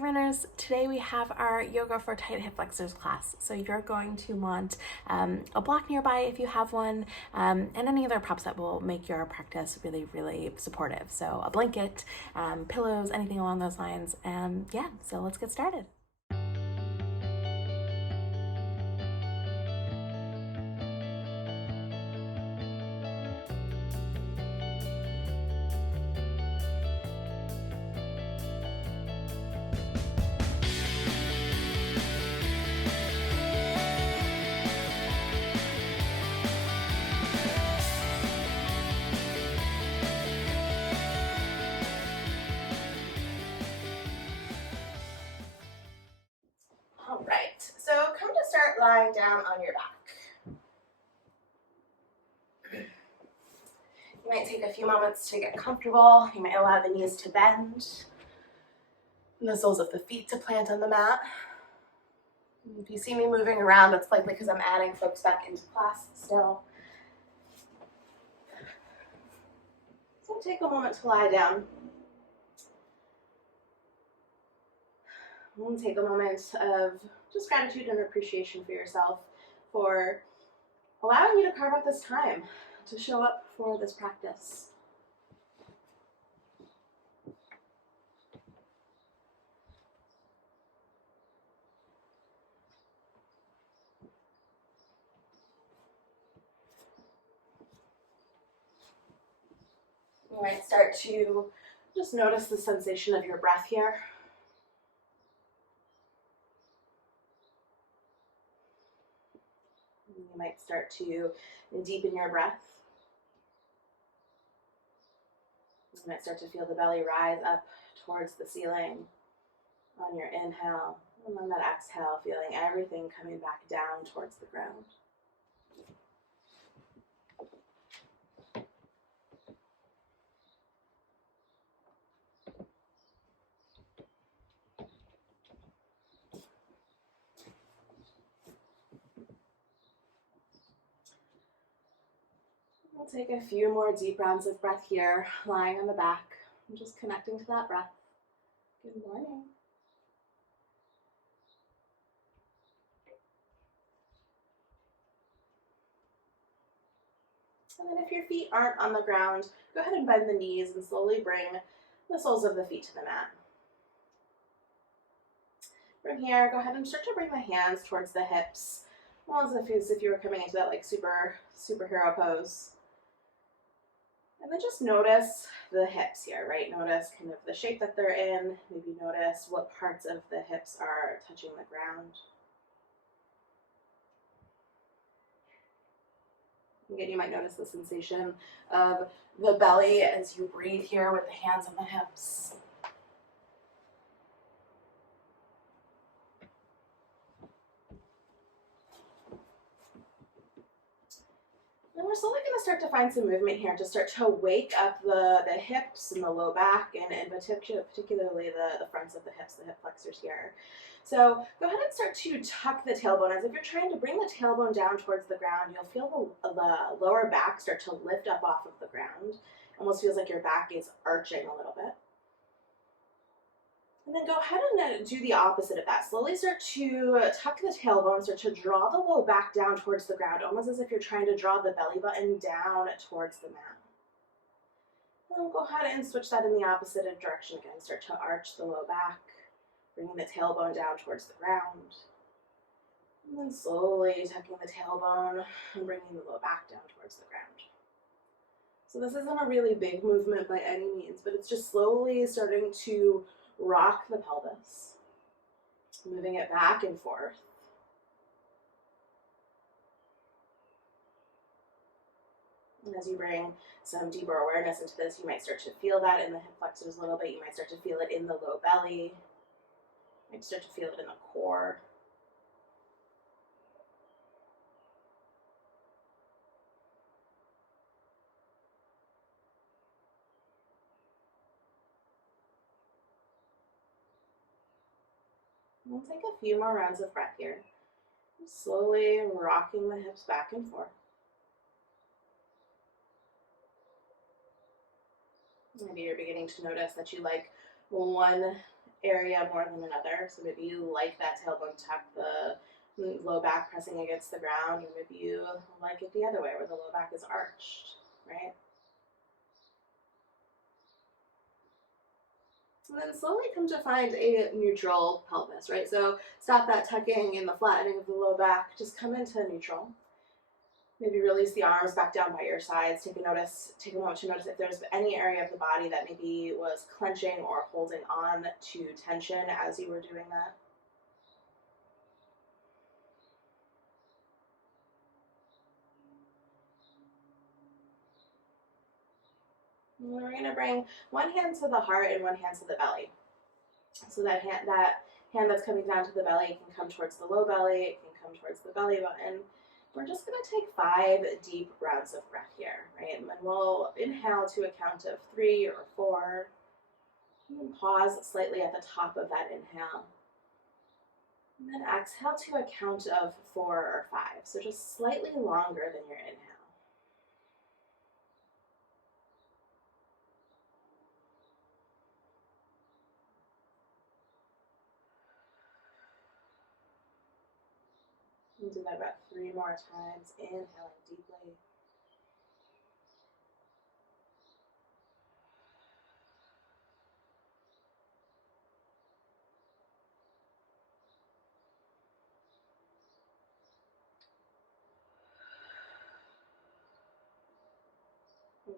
runners, today we have our yoga for tight hip flexors class. So you're going to want a block nearby if you have one, and any other props that will make your practice really, really supportive. So a blanket, pillows, anything along those lines. And yeah, so let's get started. All right, so come to start lying down on your back. You might take a few moments to get comfortable. You might allow the knees to bend and the soles of the feet to plant on the mat. If you see me moving around, that's likely because I'm adding folks back into class still. So take a moment to lie down. And take a moment of just gratitude and appreciation for yourself for allowing you to carve out this time to show up for this practice. You might start to just notice the sensation of your breath here. You might start to deepen your breath. You might start to feel the belly rise up towards the ceiling on your inhale, and on that exhale, feeling everything coming back down towards the ground. We'll take a few more deep rounds of breath here, lying on the back, and just connecting to that breath. Good morning. And then if your feet aren't on the ground, go ahead and bend the knees and slowly bring the soles of the feet to the mat. From here, go ahead and start to bring the hands towards the hips, almost as if you were coming into that like superhero pose. And then just notice the hips here, right? Notice kind of the shape that they're in. Maybe notice what parts of the hips are touching the ground. Again, you might notice the sensation of the belly as you breathe here with the hands on the hips. And we're slowly going to start to find some movement here to start to wake up the hips and the low back, and particularly the fronts of the hips, the hip flexors here. So go ahead and start to tuck the tailbone. As if you're trying to bring the tailbone down towards the ground, you'll feel the lower back start to lift up off of the ground. Almost feels like your back is arching a little bit. And then go ahead and do the opposite of that. Slowly start to tuck the tailbone, start to draw the low back down towards the ground, almost as if you're trying to draw the belly button down towards the mat. And then go ahead and switch that in the opposite direction again. Start to arch the low back, bringing the tailbone down towards the ground. And then slowly tucking the tailbone and bringing the low back down towards the ground. So this isn't a really big movement by any means, but it's just slowly starting to rock the pelvis, moving it back and forth. And as you bring some deeper awareness into this, you might start to feel that in the hip flexors a little bit. You might start to feel it in the low belly. You might start to feel it in the core. We'll take a few more rounds of breath here. Slowly rocking the hips back and forth. Maybe you're beginning to notice that you like one area more than another. So maybe you like that tailbone tuck, the low back pressing against the ground, or maybe you like it the other way where the low back is arched, right? And then slowly come to find a neutral pelvis, right? So stop that tucking and the flattening of the low back, just come into neutral. Maybe release the arms back down by your sides. Take a moment to notice if there's any area of the body that maybe was clenching or holding on to tension as you were doing that. And then we're going to bring one hand to the heart and one hand to the belly. So that hand that's coming down to the belly can come towards the low belly, it can come towards the belly button. We're just going to take 5 deep rounds of breath here, right? And we'll inhale to a count of 3 or 4. And then pause slightly at the top of that inhale. And then exhale to a count of 4 or 5. So just slightly longer than your inhale. We'll do that about 3 more times, inhaling deeply.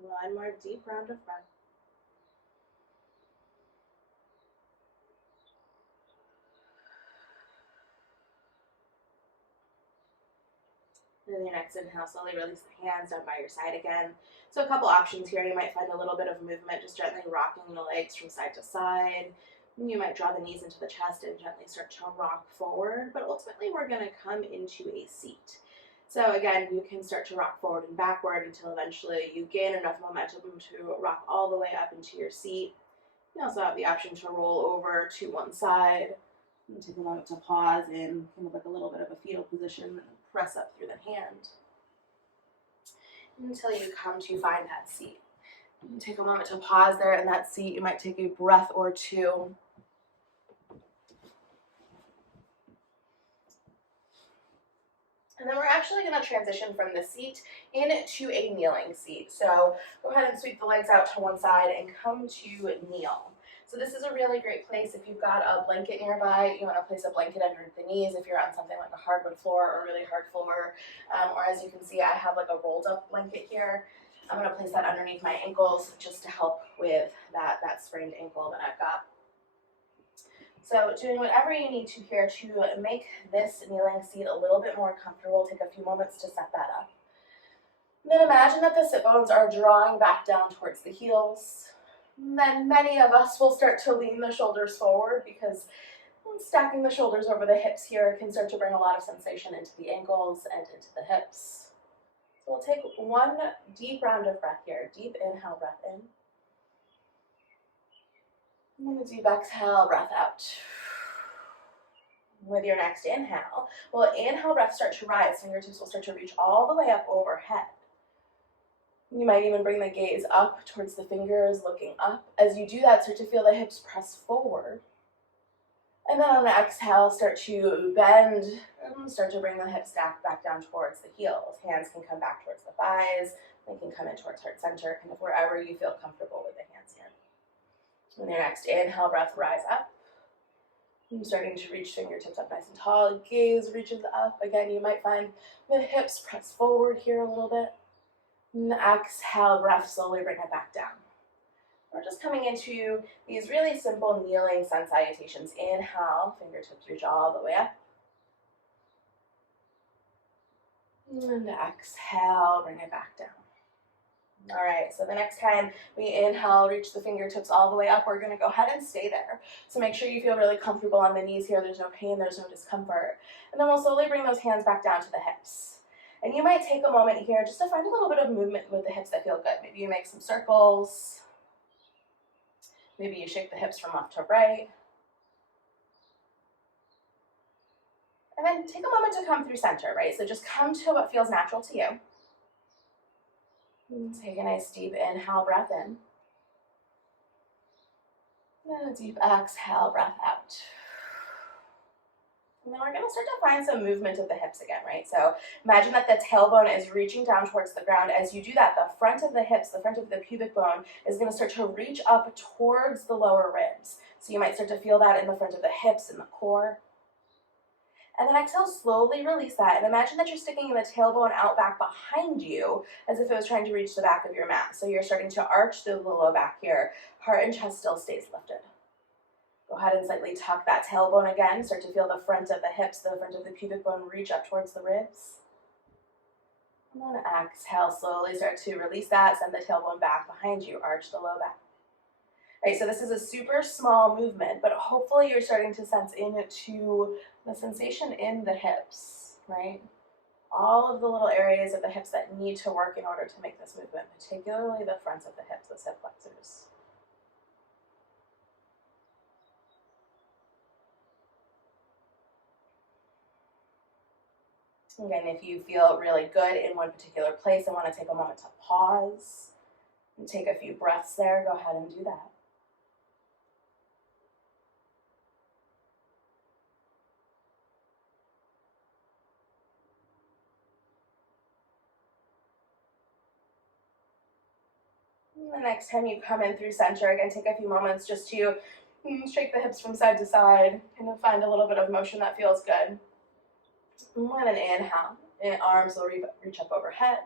One more deep round of breath. And then your next inhale, slowly release the hands down by your side again. So a couple options here. You might find a little bit of movement, just gently rocking the legs from side to side. You might draw the knees into the chest and gently start to rock forward, but ultimately we're going to come into a seat. So again, you can start to rock forward and backward until eventually you gain enough momentum to rock all the way up into your seat. You also have the option to roll over to one side. And take a moment to pause in kind of like a little bit of a fetal position and press up through the hand until you come to find that seat. You take a moment to pause there in that seat. You might take a breath or two. And then we're actually going to transition from the seat into a kneeling seat. So go ahead and sweep the legs out to one side and come to kneel. So this is a really great place if you've got a blanket nearby. You want to place a blanket underneath the knees if you're on something like a hardwood floor or a really hard floor. Or as you can see, I have like a rolled up blanket here. I'm going to place that underneath my ankles just to help with that sprained ankle that I've got. So doing whatever you need to here to make this kneeling seat a little bit more comfortable. Take a few moments to set that up. And then imagine that the sit bones are drawing back down towards the heels. And then many of us will start to lean the shoulders forward because stacking the shoulders over the hips here can start to bring a lot of sensation into the ankles and into the hips. So we'll take one deep round of breath here. Deep inhale, breath in. And then a deep exhale, breath out. With your next inhale, we'll inhale, breath start to rise. Fingertips will start to reach all the way up overhead. You might even bring the gaze up towards the fingers, looking up. As you do that, start to feel the hips press forward. And then on the exhale, start to bend and start to bring the hips back down towards the heels. Hands can come back towards the thighs. They can come in towards heart center, kind of wherever you feel comfortable with the hands here. With your next inhale, breath, rise up. I'm starting to reach fingertips up nice and tall. Gaze reaches up. Again, you might find the hips press forward here a little bit. And exhale, breath, slowly bring it back down. We're just coming into these really simple kneeling sun salutations. Inhale, fingertips reach all the way up. And exhale, bring it back down. All right, so the next time we inhale, reach the fingertips all the way up, we're going to go ahead and stay there. So make sure you feel really comfortable on the knees here. There's no pain, there's no discomfort. And then we'll slowly bring those hands back down to the hips. And you might take a moment here just to find a little bit of movement with the hips that feel good. Maybe you make some circles. Maybe you shake the hips from left to right. And then take a moment to come through center, right? So just come to what feels natural to you. And take a nice deep inhale, breath in. And a deep exhale, breath out. And then we're going to start to find some movement of the hips again, right? So imagine that the tailbone is reaching down towards the ground. As you do that, the front of the hips, the front of the pubic bone is going to start to reach up towards the lower ribs. So you might start to feel that in the front of the hips and the core. And then exhale, slowly release that. And imagine that you're sticking the tailbone out back behind you as if it was trying to reach the back of your mat. So you're starting to arch through the low back here. Heart and chest still stays lifted. Go ahead and slightly tuck that tailbone again. Start to feel the front of the hips, the front of the pubic bone reach up towards the ribs. And then exhale, slowly start to release that. Send the tailbone back behind you. Arch the low back. Right, so this is a super small movement, but hopefully you're starting to sense into the sensation in the hips, right? All of the little areas of the hips that need to work in order to make this movement, particularly the fronts of the hips, those hip flexors. Again, if you feel really good in one particular place and want to take a moment to pause and take a few breaths there, go ahead and do that. And the next time you come in through center, again, take a few moments just to shake the hips from side to side, kind of find a little bit of motion that feels good. And then inhale, arms will reach up overhead.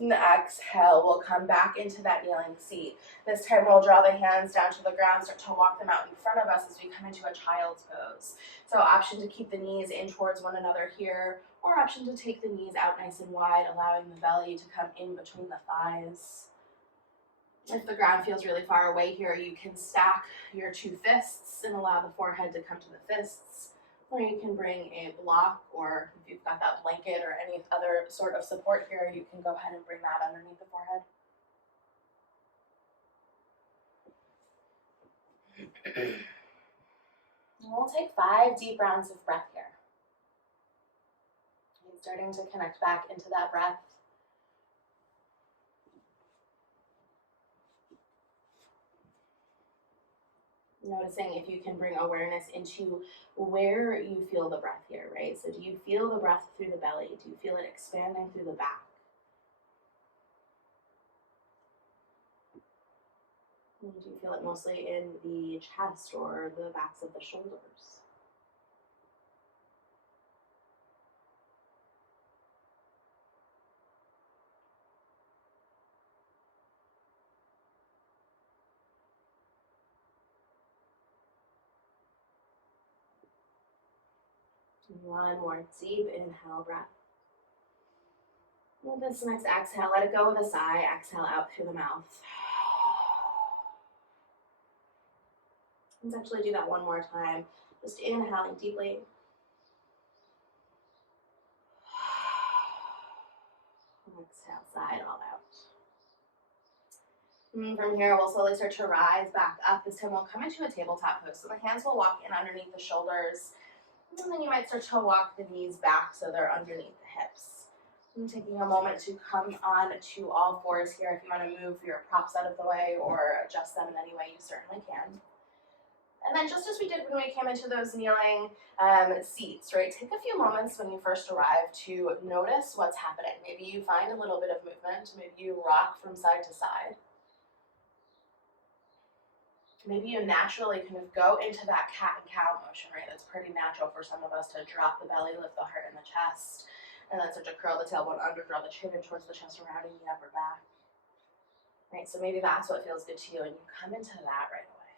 And the exhale, we'll come back into that kneeling seat. This time we'll draw the hands down to the ground, start to walk them out in front of us as we come into a child's pose. So option to keep the knees in towards one another here, or option to take the knees out nice and wide, allowing the belly to come in between the thighs. If the ground feels really far away here, you can stack your two fists and allow the forehead to come to the fists. Or you can bring a block, or if you've got that blanket or any other sort of support here, you can go ahead and bring that underneath the forehead. And we'll take 5 deep rounds of breath here. And starting to connect back into that breath. Noticing if you can bring awareness into where you feel the breath here, right? So do you feel the breath through the belly? Do you feel it expanding through the back? And do you feel it mostly in the chest or the backs of the shoulders? One more deep inhale breath. And this next exhale, let it go with a sigh. Exhale out through the mouth. Let's actually do that one more time. Just inhaling deeply. Exhale, sigh it all out. And from here, we'll slowly start to rise back up. This time we'll come into a tabletop pose. So the hands will walk in underneath the shoulders. And then you might start to walk the knees back so they're underneath the hips. And taking a moment to come on to all fours here. If you want to move your props out of the way or adjust them in any way, you certainly can. And then just as we did when we came into those kneeling seats, right? Take a few moments when you first arrive to notice what's happening. Maybe you find a little bit of movement. Maybe you rock from side to side. Maybe you naturally kind of go into that cat and cow motion, right? That's pretty natural for some of us to drop the belly, lift the heart and the chest, and then start to curl the tailbone under, draw the chin in towards the chest, rounding the upper back. Right, so maybe that's what feels good to you, and you come into that right away.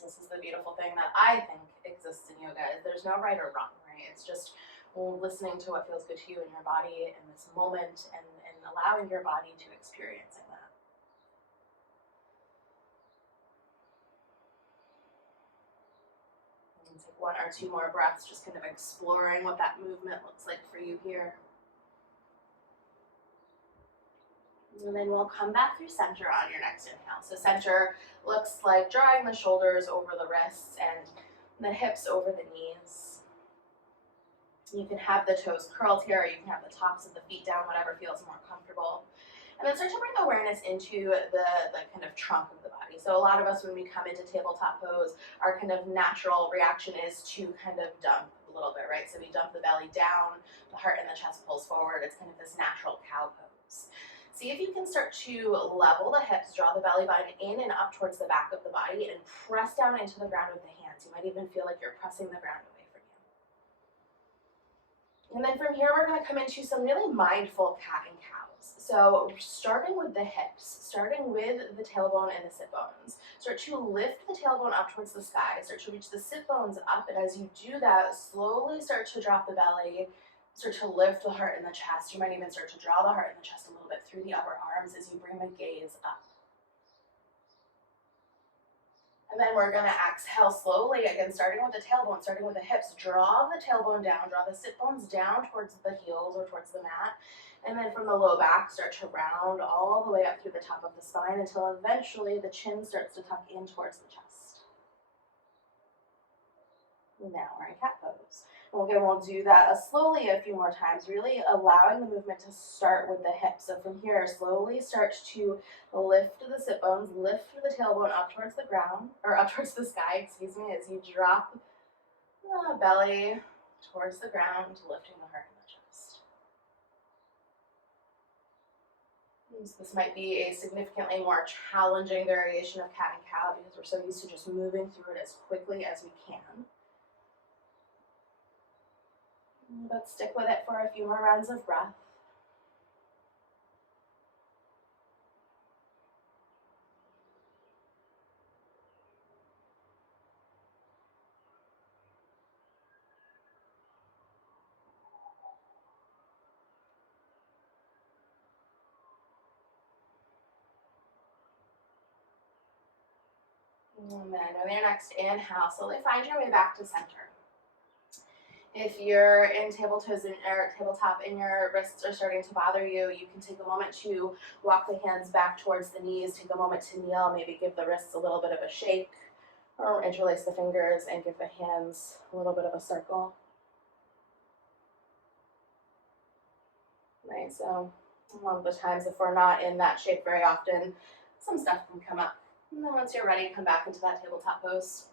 This is the beautiful thing that I think exists in yoga, is there's no right or wrong, right? It's just listening to what feels good to you in your body in this moment and allowing your body to experiencing that. And take 1 or 2 more breaths, just kind of exploring what that movement looks like for you here. And then we'll come back through center on your next inhale. So center looks like drawing the shoulders over the wrists and the hips over the knees. You can have the toes curled here, or you can have the tops of the feet down, whatever feels more comfortable. And then start to bring awareness into the kind of trunk of the body. So a lot of us, when we come into tabletop pose, our kind of natural reaction is to kind of dump a little bit, right? So we dump the belly down, the heart and the chest pulls forward. It's kind of this natural cow pose. See if you can start to level the hips, draw the belly button in and up towards the back of the body, and press down into the ground with the hands. You might even feel like you're pressing the ground away from you. And then from here, we're going to come into some really mindful cat and cows. So starting with the hips, starting with the tailbone and the sit bones. Start to lift the tailbone up towards the sky. Start to reach the sit bones up. And as you do that, slowly start to drop the belly. Start to lift the heart and the chest. You might even start to draw the heart and the chest a little bit through the upper arms as you bring the gaze up. And then we're going to exhale slowly, again, starting with the tailbone, starting with the hips. Draw the tailbone down, draw the sit bones down towards the heels or towards the mat. And then from the low back, start to round all the way up through the top of the spine until eventually the chin starts to tuck in towards the chest. Now we're in cat pose. Okay, we'll do that slowly a few more times, really allowing the movement to start with the hips. So from here, slowly start to lift the sit bones, lift the tailbone up towards the ground, or up towards the sky, excuse me, as you drop the belly towards the ground, lifting the heart and the chest. So this might be a significantly more challenging variation of cat and cow because we're so used to just moving through it as quickly as we can. But stick with it for a few more rounds of breath. And then with your next inhale, slowly find your way back to center. If you're in tabletop and your wrists are starting to bother you, you can take a moment to walk the hands back towards the knees, take a moment to kneel, maybe give the wrists a little bit of a shake, or interlace the fingers and give the hands a little bit of a circle. Right, so a lot of the times if we're not in that shape very often, some stuff can come up. And then once you're ready, come back into that tabletop pose.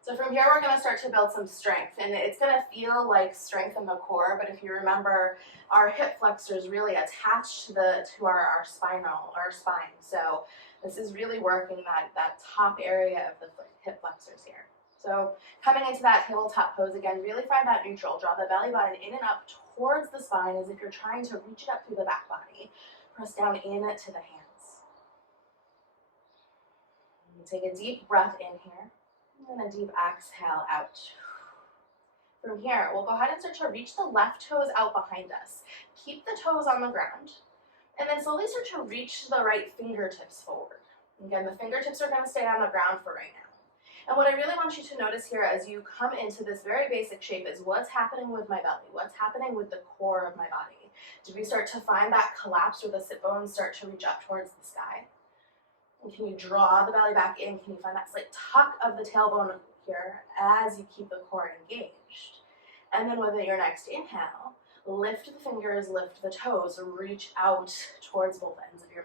So from here, we're going to start to build some strength, and it's going to feel like strength in the core, but if you remember, our hip flexors really attach to our spine. So this is really working that top area of the hip flexors here. So coming into that tabletop pose again, really find that neutral. Draw the belly button in and up towards the spine as if you're trying to reach it up through the back body. Press down into the hands. And take a deep breath in here. And a deep exhale out. From here, we'll go ahead and start to reach the left toes out behind us. Keep the toes on the ground. And then slowly start to reach the right fingertips forward. Again, the fingertips are going to stay on the ground for right now. And what I really want you to notice here as you come into this very basic shape is what's happening with my belly? What's happening with the core of my body? Did we start to find that collapse where the sit bones start to reach up towards the sky? And can you draw the belly back in? Can you find that slight tuck of the tailbone here as you keep the core engaged? And then with your next inhale, lift the fingers, lift the toes, reach out towards both ends of your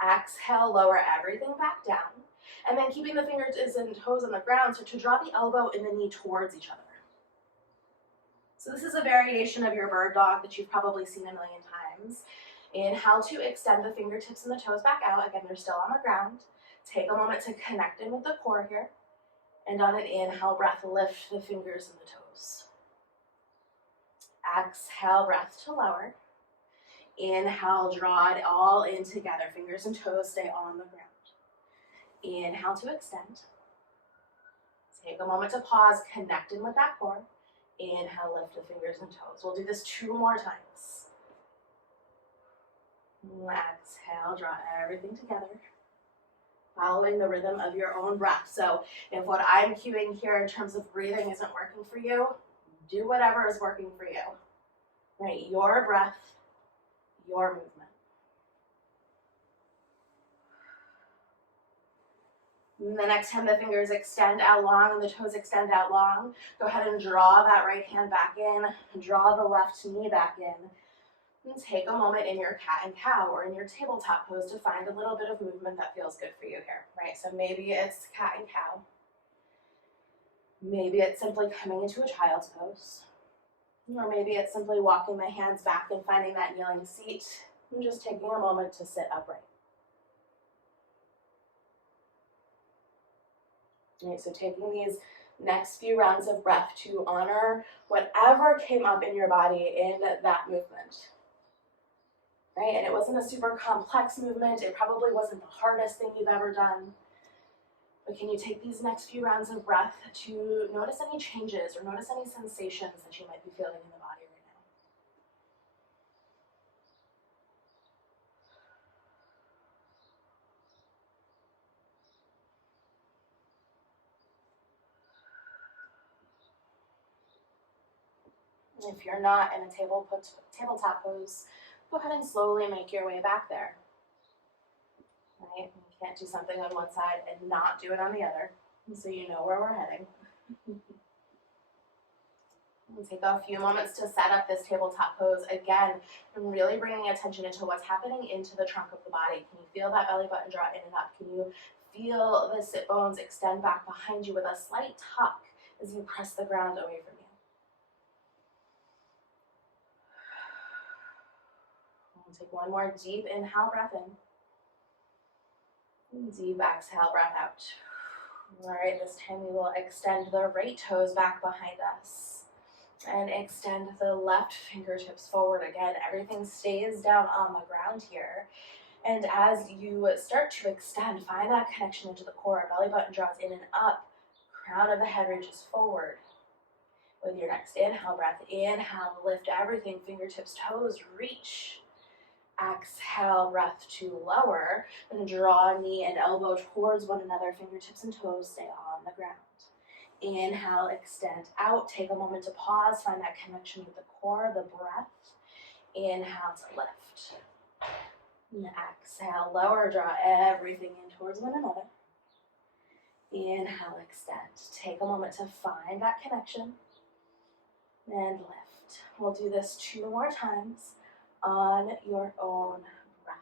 mat. Exhale, lower everything back down. And then keeping the fingers and toes on the ground, start to draw the elbow and the knee towards each other. So this is a variation of your bird dog that you've probably seen a million times. Inhale to extend the fingertips and the toes back out. Again, they're still on the ground. Take a moment to connect in with the core here. And on an inhale breath, lift the fingers and the toes. Exhale, breath to lower. Inhale, draw it all in together. Fingers and toes stay on the ground. Inhale to extend. Take a moment to pause, connect in with that core. Inhale, lift the fingers and toes. We'll do this 2 more times. Exhale, draw everything together, following the rhythm of your own breath. So if what I'm cueing here in terms of breathing isn't working for you, do whatever is working for you. Right? Your breath, your movement. And the next time the fingers extend out long and the toes extend out long, go ahead and draw that right hand back in, draw the left knee back in. And take a moment in your cat and cow or in your tabletop pose to find a little bit of movement that feels good for you here, right? So maybe it's cat and cow. Maybe it's simply coming into a child's pose. Or maybe it's simply walking my hands back and finding that kneeling seat and just taking a moment to sit upright. Right, so taking these next few rounds of breath to honor whatever came up in your body in that movement. Right, and it wasn't a super complex movement. It probably wasn't the hardest thing you've ever done. But can you take these next few rounds of breath to notice any changes or notice any sensations that you might be feeling in the body right now? If you're not in a tabletop pose, go ahead and slowly make your way back there. Right? You can't do something on one side and not do it on the other, so you know where we're heading. We'll take a few moments to set up this tabletop pose again, and really bringing attention into what's happening into the trunk of the body. Can you feel that belly button draw in and up? Can you feel the sit bones extend back behind you with a slight tuck as you press the ground away from you? We'll take one more deep inhale, breath in. Deep exhale, breath out. All right, this time we will extend the right toes back behind us and extend the left fingertips forward again. Everything stays down on the ground here. And as you start to extend, find that connection into the core. Belly button draws in and up. Crown of the head reaches forward. With your next inhale breath, inhale, lift everything, fingertips, toes, reach. Exhale, breath to lower, and draw knee and elbow towards one another, fingertips and toes stay on the ground. Inhale, extend out, take a moment to pause, find that connection with the core, the breath. Inhale to lift. And exhale, lower, draw everything in towards one another. Inhale, extend. Take a moment to find that connection and lift. We'll do this 2 more times on your own breath.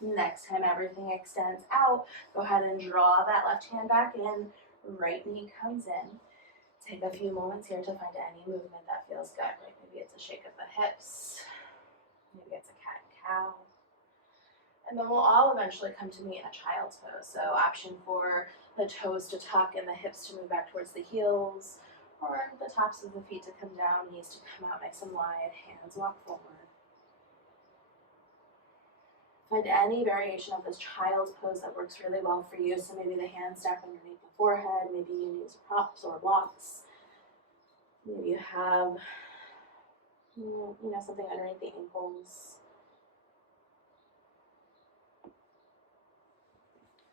Next time everything extends out, go ahead and draw that left hand back in, right knee comes in. Take a few moments here to find any movement that feels good, right? Maybe it's a shake of the hips, maybe it's a cat and cow. And then we'll all eventually come to meet in a child's pose. So option for the toes to tuck and the hips to move back towards the heels, or the tops of the feet to come down, knees to come out nice and wide, hands walk forward. Find any variation of this child's pose that works really well for you. So maybe the hands stack underneath the forehead, maybe you use props or blocks. Maybe you have, something underneath the ankles.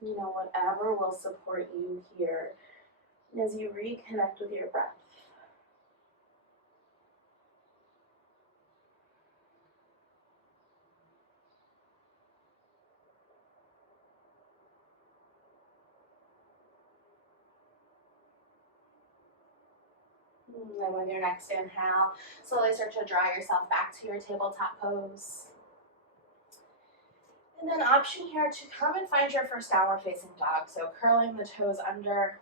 Whatever will support you here as you reconnect with your breath. And then with your next inhale, slowly start to draw yourself back to your tabletop pose. And then option here to come and find your first downward facing dog. So curling the toes under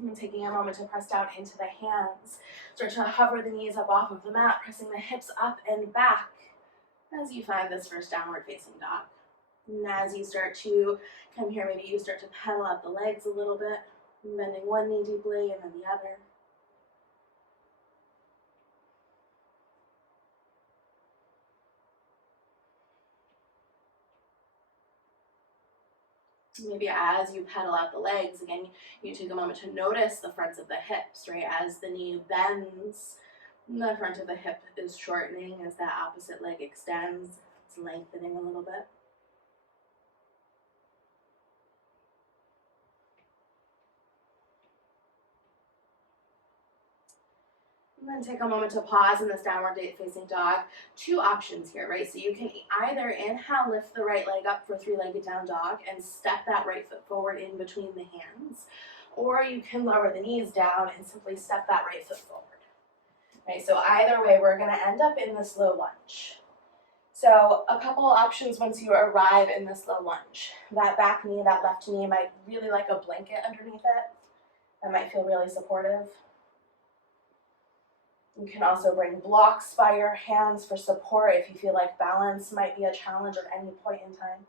and taking a moment to press down into the hands. Start to hover the knees up off of the mat, pressing the hips up and back as you find this first downward facing dog. And as you start to come here, maybe you start to pedal out the legs a little bit, bending one knee deeply and then the other. Maybe as you pedal out the legs, again, you take a moment to notice the fronts of the hips, right? As the knee bends, the front of the hip is shortening as that opposite leg extends. It's lengthening a little bit. And then take a moment to pause in this downward facing dog. Two options here, right? So you can either inhale, lift the right leg up for three-legged down dog and step that right foot forward in between the hands. Or you can lower the knees down and simply step that right foot forward. Okay, so either way, we're gonna end up in this low lunge. So a couple of options once you arrive in this low lunge. That back knee, that left knee might really like a blanket underneath it. That might feel really supportive. You can also bring blocks by your hands for support if you feel like balance might be a challenge at any point in time.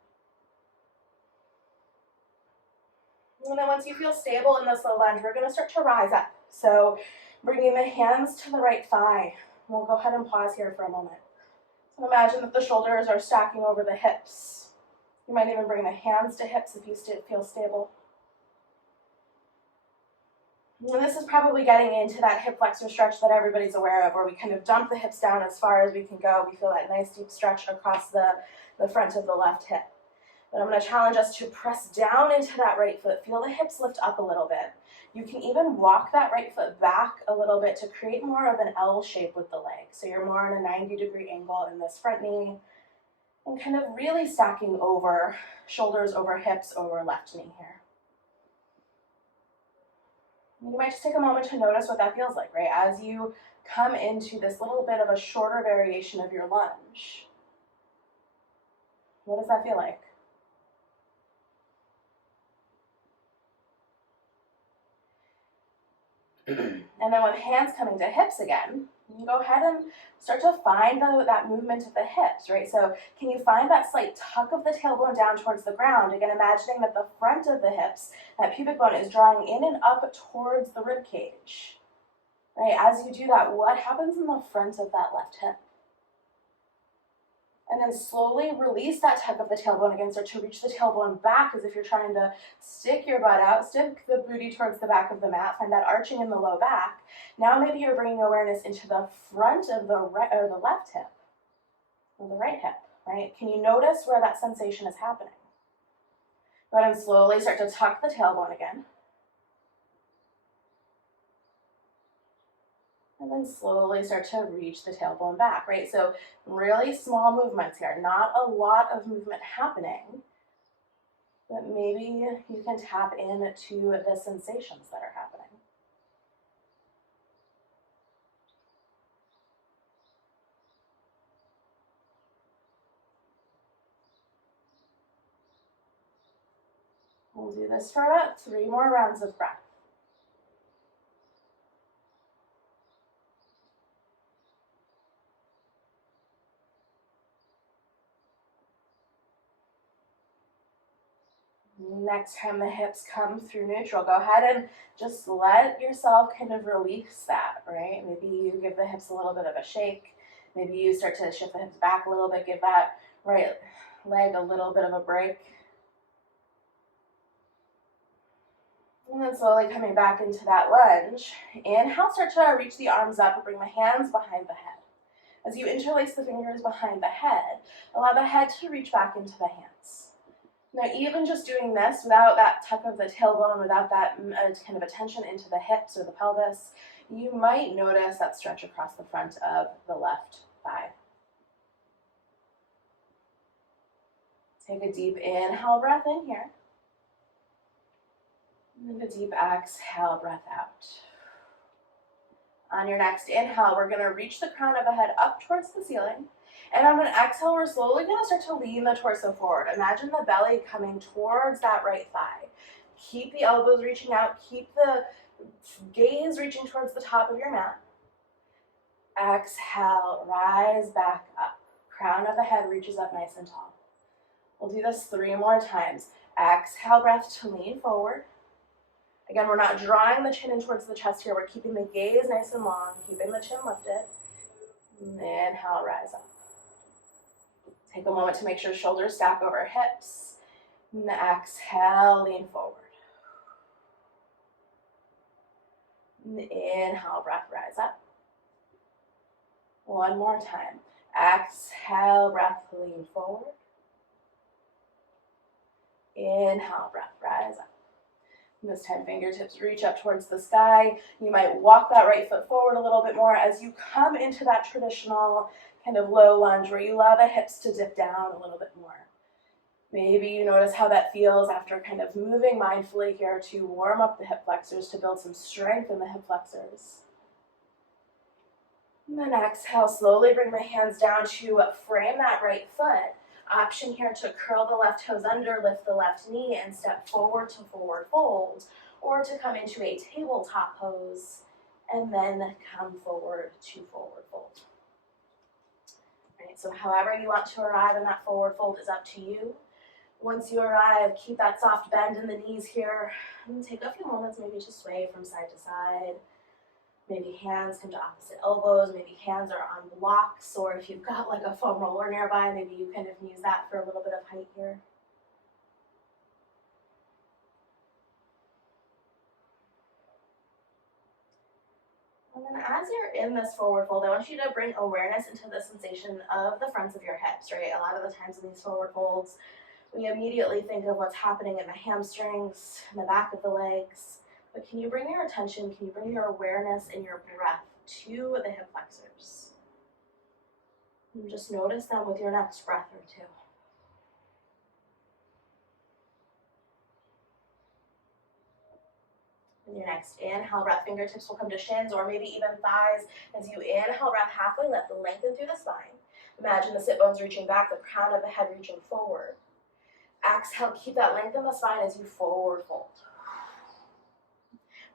And then once you feel stable in this low lunge, we're going to start to rise up. So bringing the hands to the right thigh. We'll go ahead and pause here for a moment. So imagine that the shoulders are stacking over the hips. You might even bring the hands to hips if you feel stable. And this is probably getting into that hip flexor stretch that everybody's aware of, where we kind of dump the hips down as far as we can go. We feel that nice deep stretch across the front of the left hip. But I'm going to challenge us to press down into that right foot. Feel the hips lift up a little bit. You can even walk that right foot back a little bit to create more of an L shape with the leg. So you're more on a 90-degree angle in this front knee and kind of really stacking over shoulders over hips over left knee here. You might just take a moment to notice what that feels like, right? As you come into this little bit of a shorter variation of your lunge. What does that feel like? And then with hands coming to hips again, you can go ahead and start to find that movement of the hips, right? So can you find that slight tuck of the tailbone down towards the ground? Again, imagining that the front of the hips, that pubic bone, is drawing in and up towards the rib cage, right? As you do that, what happens in the front of that left hip? And then slowly release that tuck of the tailbone again. Start to reach the tailbone back as if you're trying to stick your butt out, stick the booty towards the back of the mat, find that arching in the low back. Now maybe you're bringing awareness into the front of the right or the left hip, or the right hip, right? Can you notice where that sensation is happening? Go ahead and slowly start to tuck the tailbone again. And then slowly start to reach the tailbone back, right? So really small movements here, not a lot of movement happening, but maybe you can tap into the sensations that are happening. We'll do this for about 3 more rounds of breath. Next time the hips come through neutral, go ahead and just let yourself kind of release that, right? Maybe you give the hips a little bit of a shake. Maybe you start to shift the hips back a little bit, give that right leg a little bit of a break. And then slowly coming back into that lunge. Inhale, start to reach the arms up and bring the hands behind the head. As you interlace the fingers behind the head, allow the head to reach back into the hands. Now, even just doing this without that tuck of the tailbone, without that kind of attention into the hips or the pelvis, you might notice that stretch across the front of the left thigh. Take a deep inhale, breath in here. And a deep exhale, breath out. On your next inhale, we're going to reach the crown of the head up towards the ceiling. And on an exhale, we're slowly going to start to lean the torso forward. Imagine the belly coming towards that right thigh. Keep the elbows reaching out. Keep the gaze reaching towards the top of your mat. Exhale, rise back up. Crown of the head reaches up nice and tall. We'll do this 3 more times. Exhale, breath to lean forward. Again, we're not drawing the chin in towards the chest here. We're keeping the gaze nice and long, keeping the chin lifted. Inhale, rise up. Take a moment to make sure shoulders stack over hips. And exhale, lean forward. And inhale, breath, rise up. 1 more time. Exhale, breath, lean forward. Inhale, breath, rise up. And this time, fingertips reach up towards the sky. You might walk that right foot forward a little bit more as you come into that traditional kind of low lunge where you allow the hips to dip down a little bit more. Maybe you notice how that feels after kind of moving mindfully here to warm up the hip flexors, to build some strength in the hip flexors. And then exhale, slowly bring the hands down to frame that right foot. Option here to curl the left toes under, lift the left knee, and step forward to forward fold, or to come into a tabletop pose, and then come forward to forward fold. Right, so however you want to arrive in that forward fold is up to you. Once you arrive, keep that soft bend in the knees here, and take a few moments maybe to sway from side to side. Maybe hands come to opposite elbows, maybe hands are on blocks, or if you've got like a foam roller nearby, maybe you kind of use that for a little bit of height here. And then as you're in this forward fold, I want you to bring awareness into the sensation of the fronts of your hips, right? A lot of the times in these forward folds, we immediately think of what's happening in the hamstrings, in the back of the legs. But can you bring your attention, can you bring your awareness and your breath to the hip flexors? And just notice them with your next breath or two. And your next inhale breath, fingertips will come to shins or maybe even thighs. As you inhale breath, halfway lift, lengthen through the spine. Imagine the sit bones reaching back, the crown of the head reaching forward. Exhale, keep that length in the spine as you forward fold.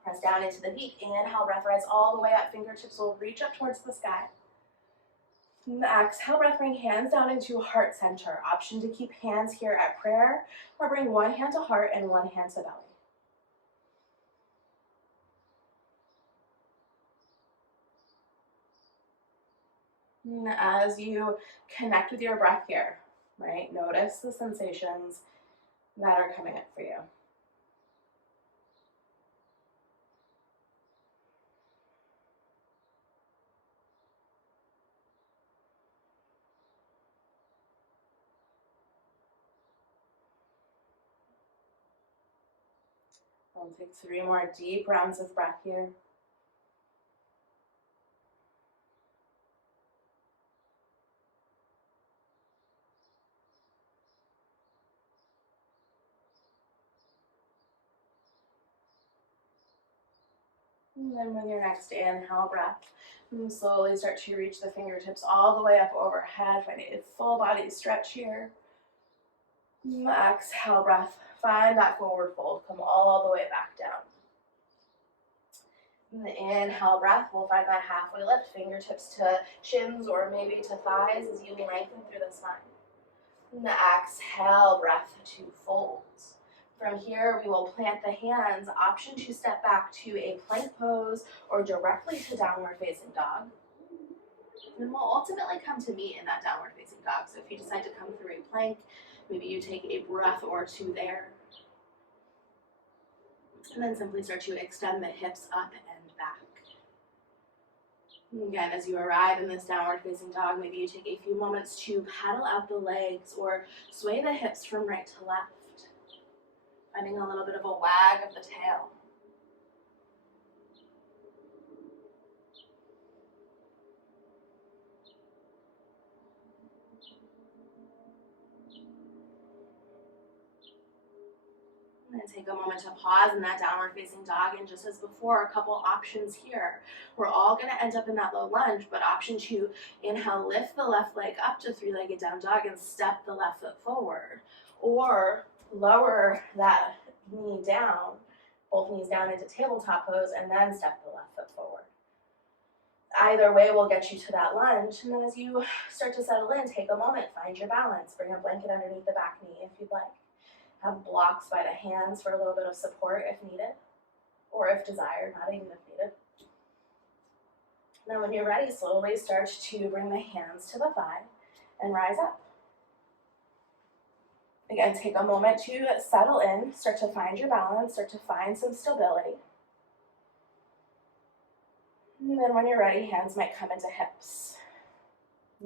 Press down into the beak. Inhale, breath rise all the way up. Fingertips will reach up towards the sky. And the exhale, breath, bring hands down into heart center. Option to keep hands here at prayer, or bring one hand to heart and one hand to belly. And as you connect with your breath here, right, notice the sensations that are coming up for you. We'll take 3 more deep rounds of breath here. And then with your next inhale breath, and slowly start to reach the fingertips all the way up overhead. Find a full body stretch here. And exhale breath, find that forward fold. Come all the way back down. And the inhale breath, we'll find that halfway lift, fingertips to shins or maybe to thighs as you lengthen through the spine. And the exhale breath to fold. From here, we will plant the hands, option to step back to a plank pose or directly to downward facing dog. And we'll ultimately come to meet in that downward facing dog. So if you decide to come through a plank, maybe you take a breath or two there. And then simply start to extend the hips up and back. And again, as you arrive in this downward facing dog, maybe you take a few moments to paddle out the legs or sway the hips from right to left. Finding a little bit of a wag of the tail. And take a moment to pause in that downward facing dog, and just as before, a couple options here. We're all going to end up in that low lunge, but option 2, inhale, lift the left leg up to 3-legged down dog and step the left foot forward. Or lower that knee down, both knees down into tabletop pose, and then step the left foot forward. Either way will get you to that lunge, and then as you start to settle in, take a moment, find your balance, bring a blanket underneath the back knee if you'd like. Have blocks by the hands for a little bit of support if needed, or if desired, not even if needed. Then when you're ready, slowly start to bring the hands to the thigh and rise up. Again, take a moment to settle in, start to find your balance, start to find some stability. And then when you're ready, hands might come into hips.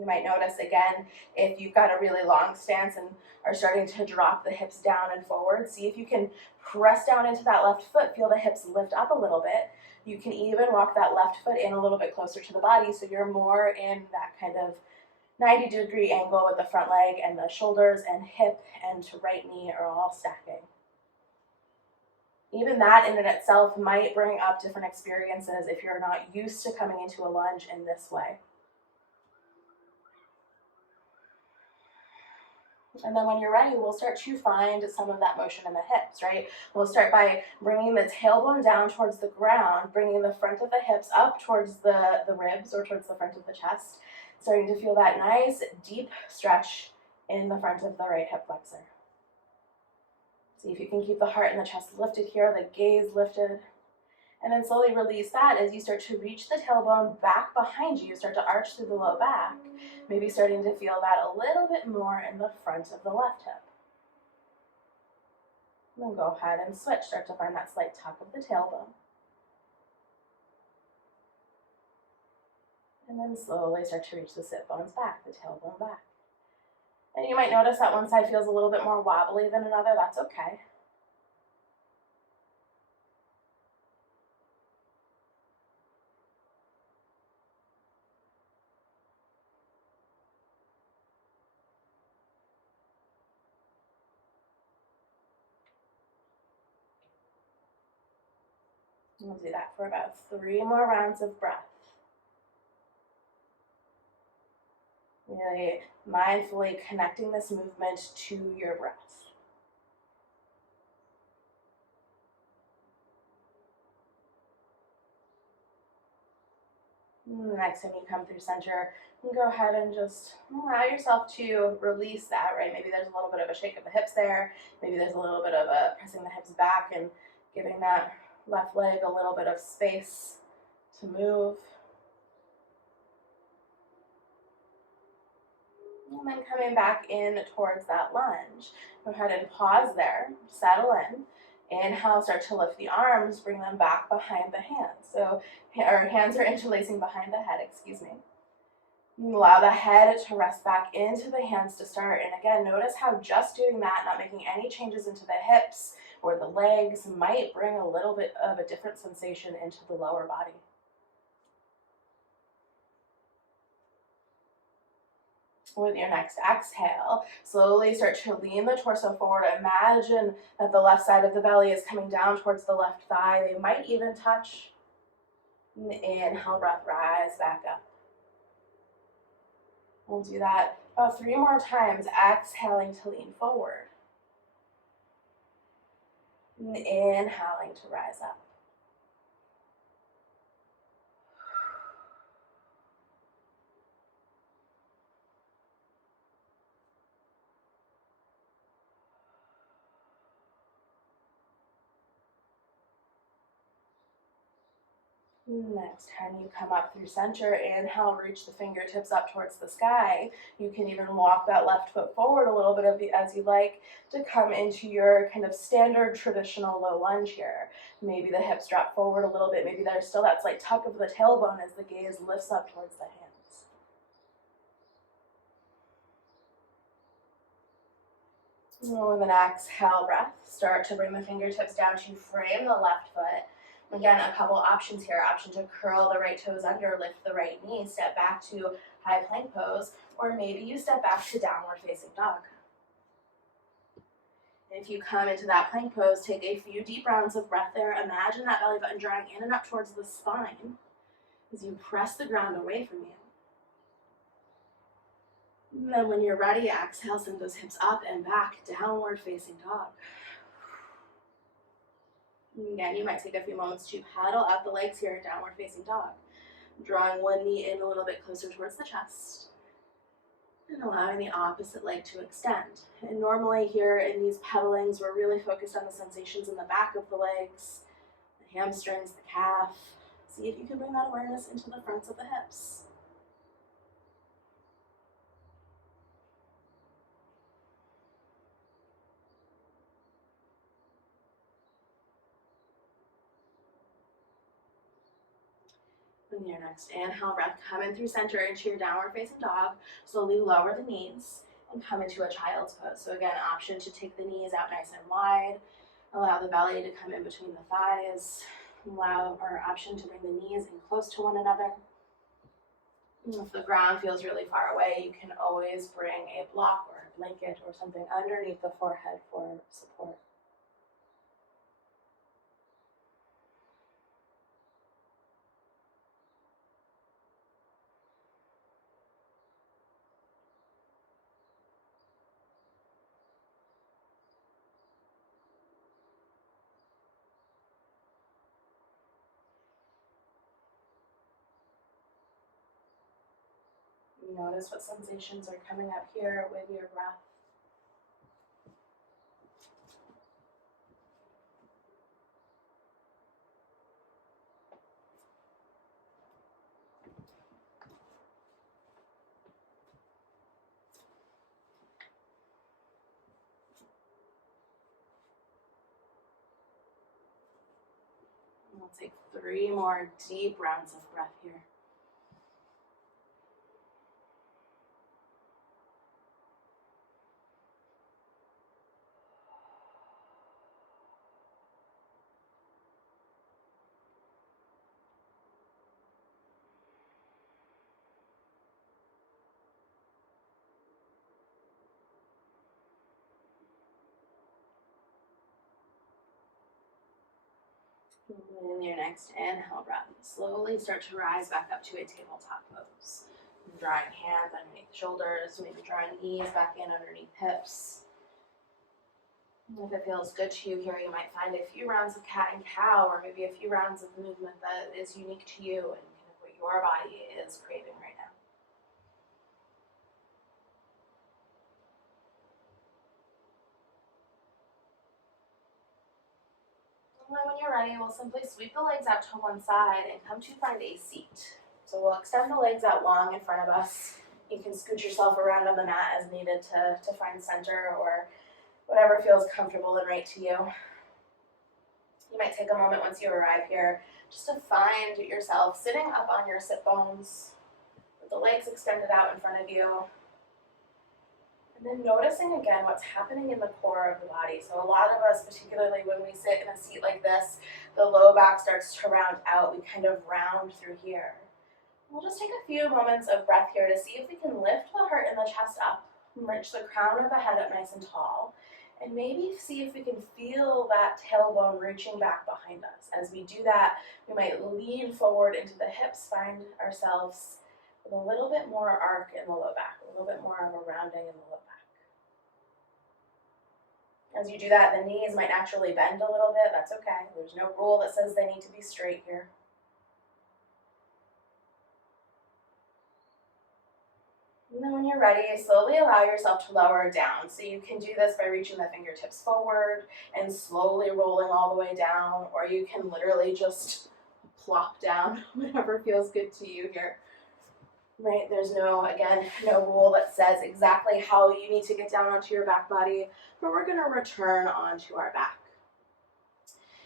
You might notice again, if you've got a really long stance and are starting to drop the hips down and forward, see if you can press down into that left foot, feel the hips lift up a little bit. You can even walk that left foot in a little bit closer to the body so you're more in that kind of 90-degree angle with the front leg and the shoulders and hip and to right knee are all stacking. Even that in and itself might bring up different experiences if you're not used to coming into a lunge in this way. And then when you're ready, we'll start to find some of that motion in the hips, right? We'll start by bringing the tailbone down towards the ground, bringing the front of the hips up towards the ribs or towards the front of the chest, starting to feel that nice deep stretch in the front of the right hip flexor. See if you can keep the heart and the chest lifted here, the gaze lifted. And then slowly release that as you start to reach the tailbone back behind you, start to arch through the low back, maybe starting to feel that a little bit more in the front of the left hip. And then go ahead and switch, start to find that slight tuck of the tailbone. And then slowly start to reach the sit bones back, the tailbone back. And you might notice that one side feels a little bit more wobbly than another, that's okay. We'll do that for about 3 more rounds of breath. Really mindfully connecting this movement to your breath. And the next time you come through center, you can go ahead and just allow yourself to release that, right? Maybe there's a little bit of a shake of the hips there. Maybe there's a little bit of a pressing the hips back and giving that left leg a little bit of space to move. And then coming back in towards that lunge. Go ahead and pause there, settle in. Inhale, start to lift the arms, bring them back behind the hands. So our hands are interlacing behind the head, excuse me. Allow the head to rest back into the hands to start. And again, notice how just doing that, not making any changes into the hips or the legs, might bring a little bit of a different sensation into the lower body. With your next exhale, slowly start to lean the torso forward. Imagine that the left side of the belly is coming down towards the left thigh. They might even touch. Inhale, breath, rise back up. We'll do that about 3 more times, exhaling to lean forward. Inhaling to rise up. Next time you come up through center, inhale, reach the fingertips up towards the sky. You can even walk that left foot forward a little bit as you like to come into your kind of standard traditional low lunge here. Maybe the hips drop forward a little bit. Maybe there's still that slight tuck of the tailbone as the gaze lifts up towards the hands. With an exhale breath, start to bring the fingertips down to frame the left foot. Again, a couple options here. Option to curl the right toes under, lift the right knee, step back to high plank pose, or maybe you step back to downward facing dog. If you come into that plank pose, take a few deep rounds of breath there. Imagine that belly button drawing in and up towards the spine as you press the ground away from you. And then when you're ready, exhale, send those hips up and back, downward facing dog. Again, you might take a few moments to paddle out the legs here, downward facing dog. Drawing one knee in a little bit closer towards the chest. And allowing the opposite leg to extend. And normally here in these pedalings, we're really focused on the sensations in the back of the legs, the hamstrings, the calf. See if you can bring that awareness into the fronts of the hips. And your next inhale breath, come in through center into your downward facing dog. Slowly lower the knees and come into a child's pose. So again, option to take the knees out nice and wide. Allow the belly to come in between the thighs. Option to bring the knees in close to one another. If the ground feels really far away, you can always bring a block or a blanket or something underneath the forehead for support. Notice what sensations are coming up here with your breath. We'll take 3 more deep rounds of breath here. And in your next inhale breath, slowly start to rise back up to a tabletop pose. Drawing hands underneath the shoulders, maybe drawing knees back in underneath hips. If it feels good to you here, you might find a few rounds of cat and cow, or maybe a few rounds of movement that is unique to you and kind of what your body is craving right now. And then when you're ready, we'll simply sweep the legs out to one side and come to find a seat. So we'll extend the legs out long in front of us. You can scoot yourself around on the mat as needed to find center or whatever feels comfortable and right to you. You might take a moment once you arrive here just to find yourself sitting up on your sit bones with the legs extended out in front of you. And then noticing again what's happening in the core of the body. So a lot of us, particularly when we sit in a seat like this, the low back starts to round out. We kind of round through here. We'll just take a few moments of breath here to see if we can lift the heart and the chest up and reach the crown of the head up nice and tall. And maybe see if we can feel that tailbone reaching back behind us. As we do that, we might lean forward into the hips, find ourselves with a little bit more arc in the low back, a little bit more of a rounding in the low back. As you do that, the knees might naturally bend a little bit. That's okay. There's no rule that says they need to be straight here. And then when you're ready, slowly allow yourself to lower down. So you can do this by reaching the fingertips forward and slowly rolling all the way down, or you can literally just plop down, whatever feels good to you here. Right, there's no rule that says exactly how you need to get down onto your back body, but we're gonna return onto our back.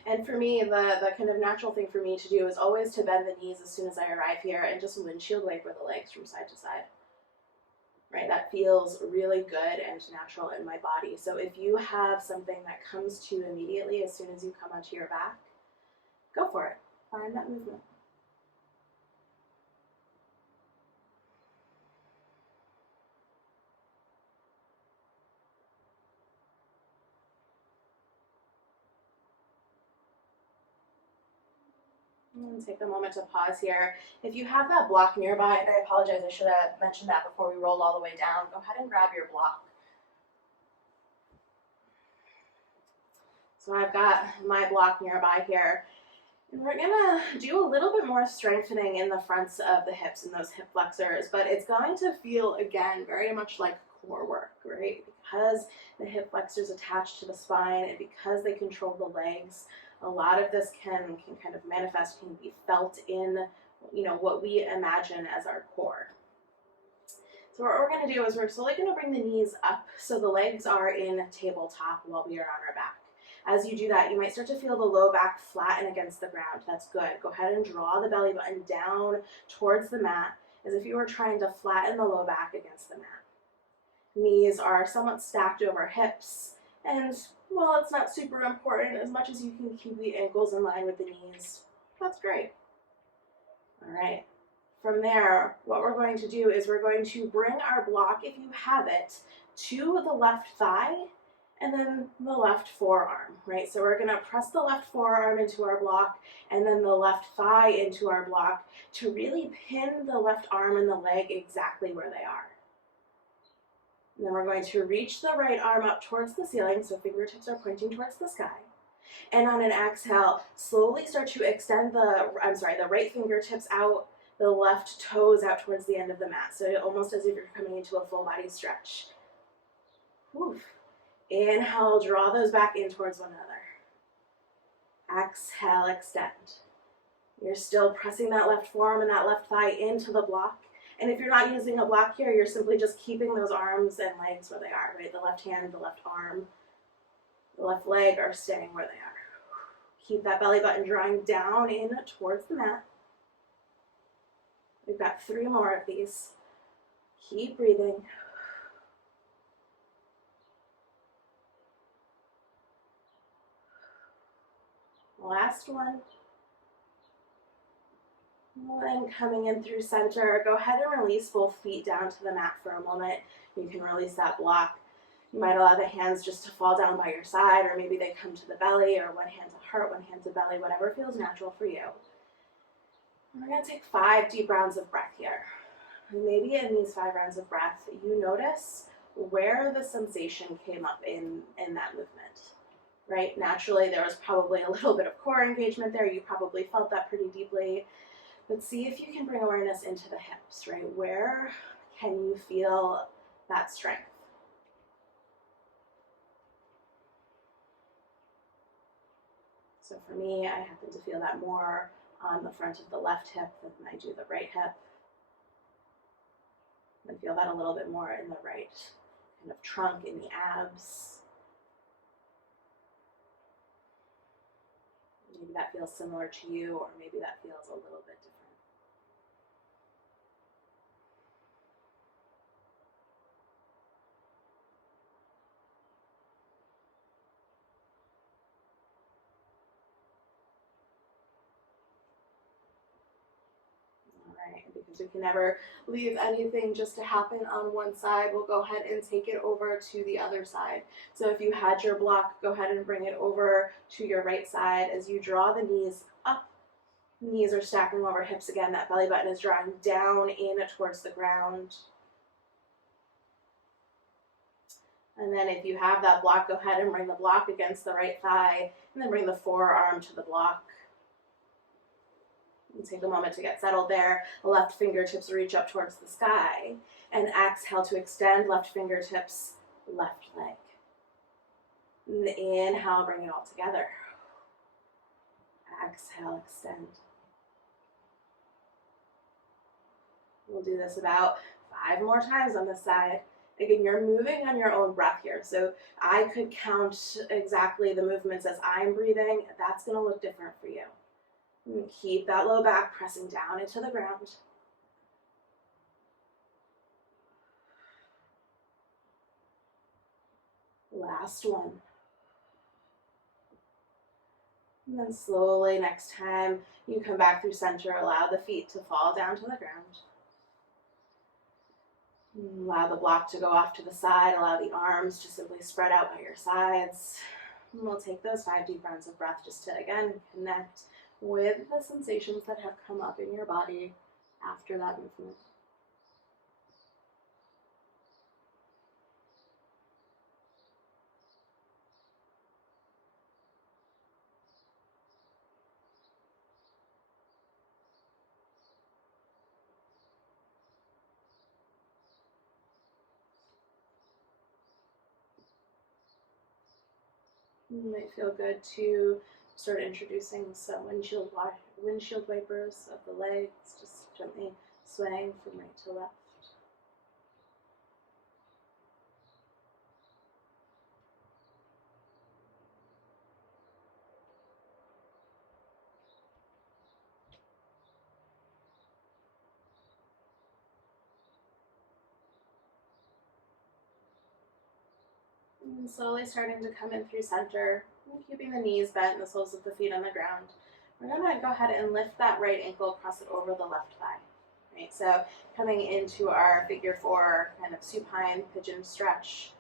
And for me, the kind of natural thing for me to do is always to bend the knees as soon as I arrive here and just windshield wiper the legs from side to side. Right, that feels really good and natural in my body. So if you have something that comes to you immediately as soon as you come onto your back, go for it. Find that movement. And take a moment to pause here. If you have that block nearby, and I apologize, I should have mentioned that before we rolled all the way down, go ahead and grab your block. So I've got my block nearby here. And we're gonna do a little bit more strengthening in the fronts of the hips and those hip flexors, but it's going to feel, again, very much like core work, right? Because the hip flexors attach to the spine and because they control the legs, a lot of this can kind of manifest, can be felt in, what we imagine as our core. So what we're gonna do is we're slowly gonna bring the knees up so the legs are in tabletop while we are on our back. As you do that, you might start to feel the low back flatten against the ground. That's good. Go ahead and draw the belly button down towards the mat as if you were trying to flatten the low back against the mat. Knees are somewhat stacked over hips, and while it's not super important, as much as you can keep the ankles in line with the knees, that's great. All right. From there, what we're going to do is we're going to bring our block, if you have it, to the left thigh and then the left forearm, right? So we're gonna press the left forearm into our block and then the left thigh into our block to really pin the left arm and the leg exactly where they are. And then we're going to reach the right arm up towards the ceiling, so fingertips are pointing towards the sky. And on an exhale, slowly start to extend the right fingertips out, the left toes out towards the end of the mat. So almost as if you're coming into a full body stretch. Whew. Inhale, draw those back in towards one another. Exhale, extend. You're still pressing that left forearm and that left thigh into the block. And if you're not using a block here, you're simply just keeping those arms and legs where they are, right? The left hand, the left arm, the left leg are staying where they are. Keep that belly button drawing down in towards the mat. We've got 3 more of these. Keep breathing. Last one. And coming in through center, go ahead and release both feet down to the mat for a moment. You can release that block. You might allow the hands just to fall down by your side, or maybe they come to the belly, or one hand to heart, one hand to belly, whatever feels natural for you. We're going to take 5 deep rounds of breath here. And maybe in these 5 rounds of breath, you notice where the sensation came up in that movement, right? Naturally, there was probably a little bit of core engagement there. You probably felt that pretty deeply. But see if you can bring awareness into the hips, right? Where can you feel that strength? So for me, I happen to feel that more on the front of the left hip than I do the right hip. I feel that a little bit more in the right kind of trunk, in the abs. Maybe that feels similar to you, or maybe that feels a little bit different. Right, because we can never leave anything just to happen on one side, we'll go ahead and take it over to the other side. So if you had your block, go ahead and bring it over to your right side as you draw the knees up. Knees are stacking over hips again. That belly button is drawing down in towards the ground. And then if you have that block, go ahead and bring the block against the right thigh, and then bring the forearm to the block. And take a moment to get settled there. Left fingertips reach up towards the sky. And exhale to extend left fingertips, left leg. And inhale, bring it all together. Exhale, extend. We'll do this about 5 more times on this side. Again, you're moving on your own breath here. So I could count exactly the movements as I'm breathing. That's going to look different for you. And keep that low back pressing down into the ground. Last one. And then slowly next time you come back through center, allow the feet to fall down to the ground. Allow the block to go off to the side. Allow the arms to simply spread out by your sides. And we'll take those 5 deep rounds of breath just to, again, connect with the sensations that have come up in your body after that movement. It might feel good to start introducing some windshield wipers of the legs, just gently swaying from right to left. And slowly starting to come in through center, and keeping the knees bent and the soles of the feet on the ground. We're gonna go ahead and lift that right ankle, cross it over the left thigh. Right, so coming into our figure four, kind of supine pigeon stretch.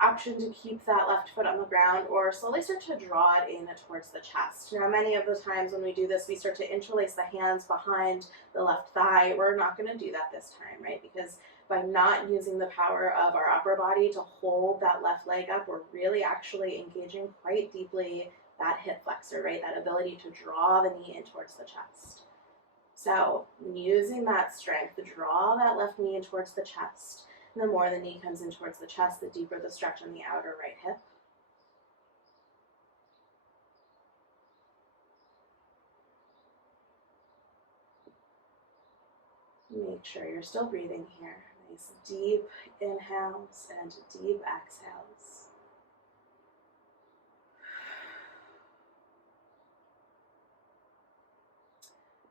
Option to keep that left foot on the ground or slowly start to draw it in towards the chest. Now, many of the times when we do this, we start to interlace the hands behind the left thigh. We're not going to do that this time, right? Because by not using the power of our upper body to hold that left leg up, we're really actually engaging quite deeply that hip flexor, right? That ability to draw the knee in towards the chest. So using that strength to draw that left knee in towards the chest. The more the knee comes in towards the chest, the deeper the stretch on the outer right hip. Make sure you're still breathing here. Nice deep inhales and deep exhales.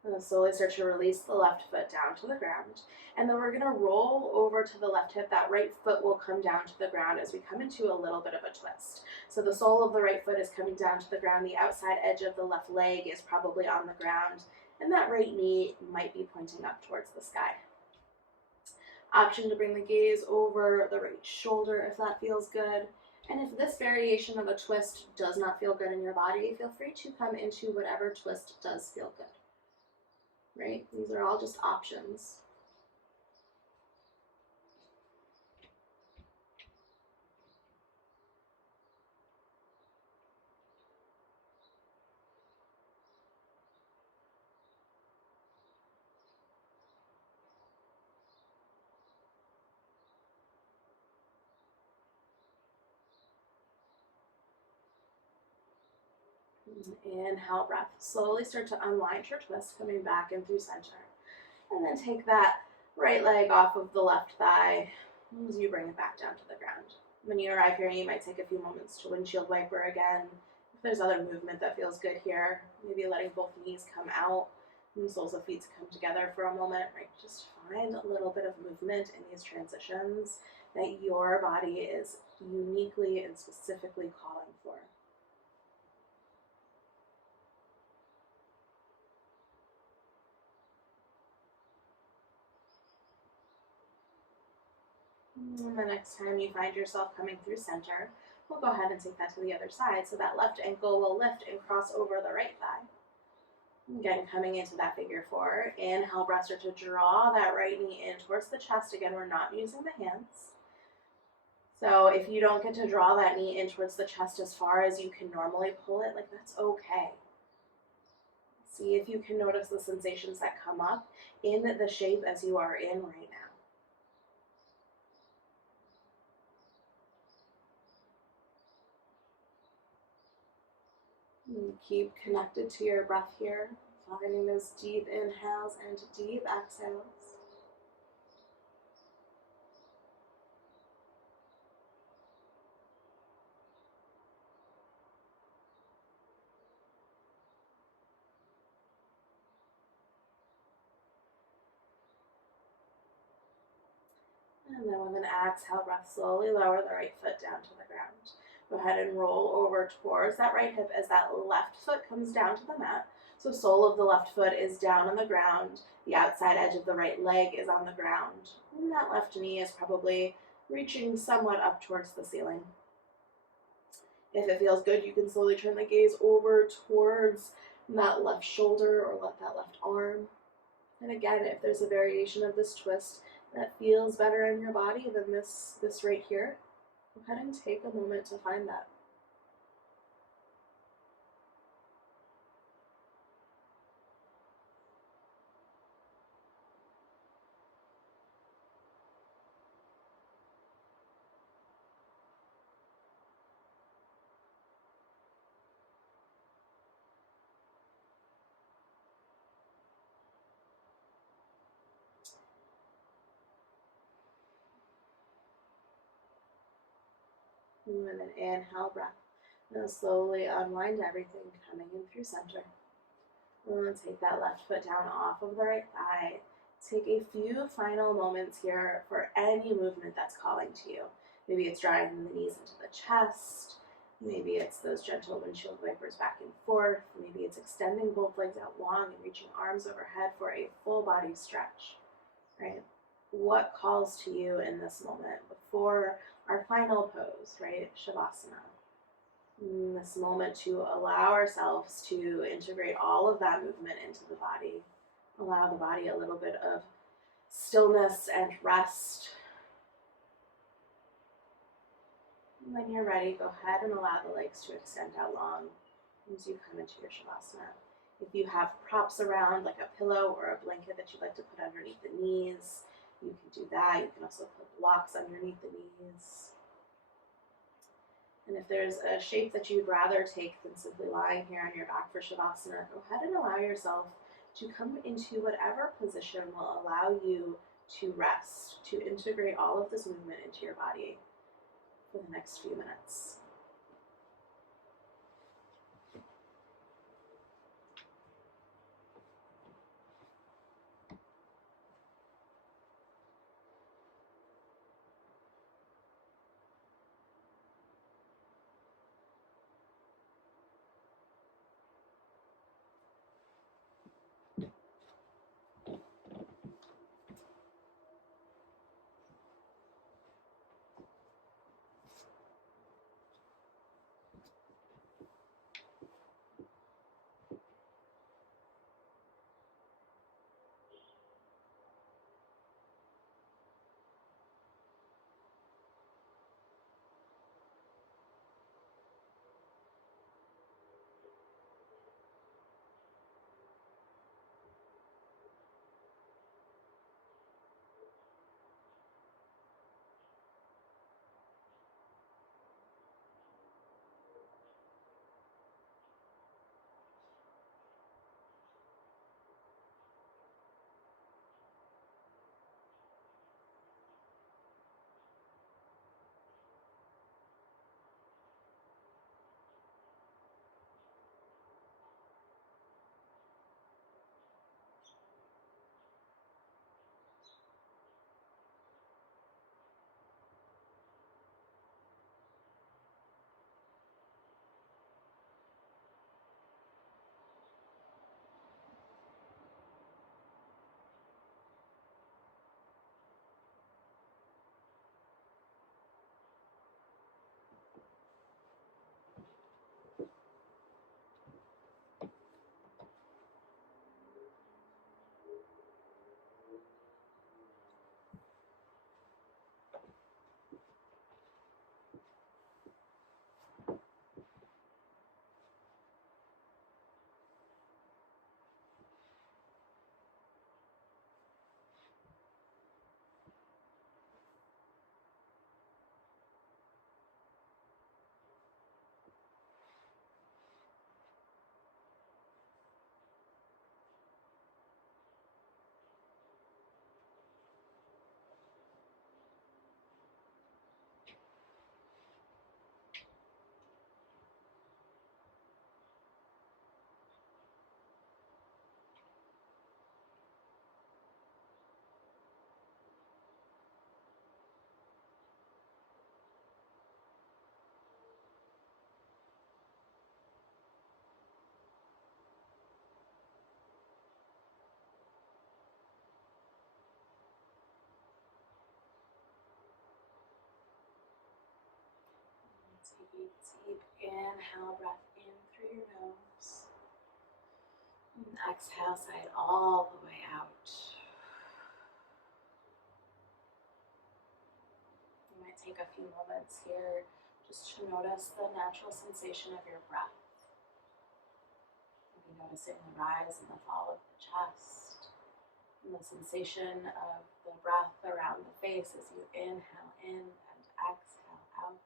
And slowly start to release the left foot down to the ground. And then we're going to roll over to the left hip. That right foot will come down to the ground as we come into a little bit of a twist. So the sole of the right foot is coming down to the ground. The outside edge of the left leg is probably on the ground. And that right knee might be pointing up towards the sky. Option to bring the gaze over the right shoulder if that feels good. And if this variation of a twist does not feel good in your body, feel free to come into whatever twist does feel good. Right? These are all just options. Inhale, breath. Slowly start to unwind your twist, coming back in through center. And then take that right leg off of the left thigh as you bring it back down to the ground. When you arrive here, you might take a few moments to windshield wiper again. If there's other movement that feels good here, maybe letting both knees come out and soles of feet come together for a moment, right? Just find a little bit of movement in these transitions that your body is uniquely and specifically calling for. And the next time you find yourself coming through center, we'll go ahead and take that to the other side. So that left ankle will lift and cross over the right thigh. Again, coming into that figure four. Inhale, breath, start to draw that right knee in towards the chest. Again, we're not using the hands. So if you don't get to draw that knee in towards the chest as far as you can normally pull it, like that's okay. See if you can notice the sensations that come up in the shape as you are in right now. And keep connected to your breath here, finding those deep inhales and deep exhales. And then with an exhale breath, slowly lower the right foot down to the ground. Go ahead and roll over towards that right hip as that left foot comes down to the mat. So sole of the left foot is down on the ground. The outside edge of the right leg is on the ground. And that left knee is probably reaching somewhat up towards the ceiling. If it feels good, you can slowly turn the gaze over towards that left shoulder or that left arm. And again, if there's a variation of this twist that feels better in your body than this right here, go ahead and take a moment to find that. And then inhale, breath. Now slowly unwind everything, coming in through center. And then take that left foot down off of the right thigh. Take a few final moments here for any movement that's calling to you. Maybe it's drawing the knees into the chest. Maybe it's those gentle windshield wipers back and forth. Maybe it's extending both legs out long and reaching arms overhead for a full body stretch, right? What calls to you in this moment before our final pose, right? Shavasana. In this moment to allow ourselves to integrate all of that movement into the body. Allow the body a little bit of stillness and rest. When you're ready, go ahead and allow the legs to extend out long as you come into your Shavasana. If you have props around, like a pillow or a blanket that you'd like to put underneath the knees, you can do that. You can also put blocks underneath the knees. And if there's a shape that you'd rather take than simply lying here on your back for Shavasana, go ahead and allow yourself to come into whatever position will allow you to rest, to integrate all of this movement into your body for the next few minutes. Take a deep inhale, breath in through your nose. And exhale, sigh it all the way out. You might take a few moments here just to notice the natural sensation of your breath. Maybe noticing the rise and the fall of the chest, and the sensation of the breath around the face as you inhale in and exhale out.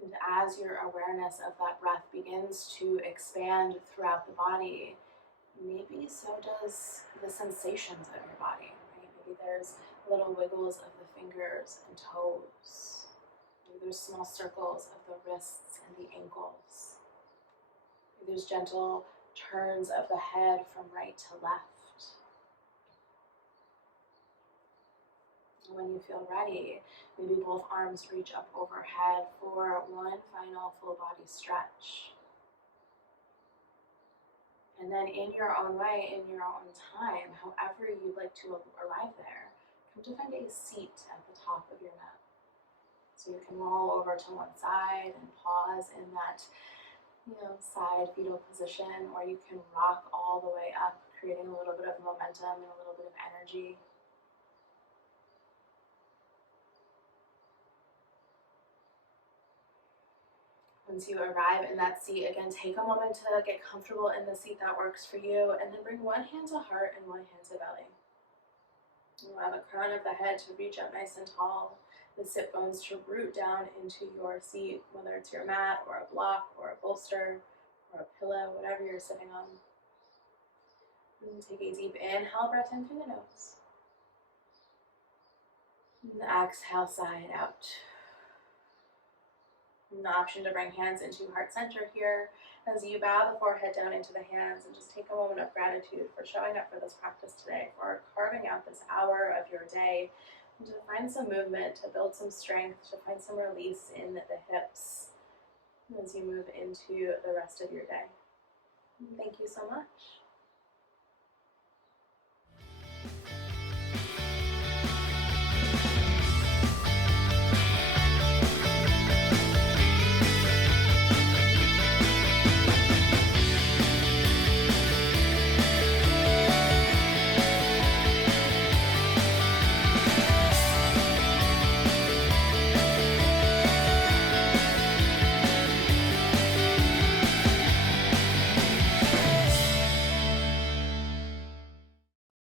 And as your awareness of that breath begins to expand throughout the body, maybe so does the sensations of your body, right? Maybe there's little wiggles of the fingers and toes. Maybe there's small circles of the wrists and the ankles. Maybe there's gentle turns of the head from right to left. When you feel ready, maybe both arms reach up overhead for one final full body stretch. And then in your own way, in your own time, however you'd like to arrive there, come to find a seat at the top of your mat. So you can roll over to one side and pause in that, side fetal position, or you can rock all the way up, creating a little bit of momentum and a little bit of energy. Once you arrive in that seat, again, take a moment to get comfortable in the seat that works for you, and then bring one hand to heart and one hand to belly. Allow the crown of the head to reach up nice and tall, the sit bones to root down into your seat, whether it's your mat or a block or a bolster or a pillow, whatever you're sitting on. And take a deep inhale, breath in through the nose. And exhale, sigh it out. An option to bring hands into heart center here as you bow the forehead down into the hands and just take a moment of gratitude for showing up for this practice today, for carving out this hour of your day, and to find some movement, to build some strength, to find some release in the hips as you move into the rest of your day. Thank you so much.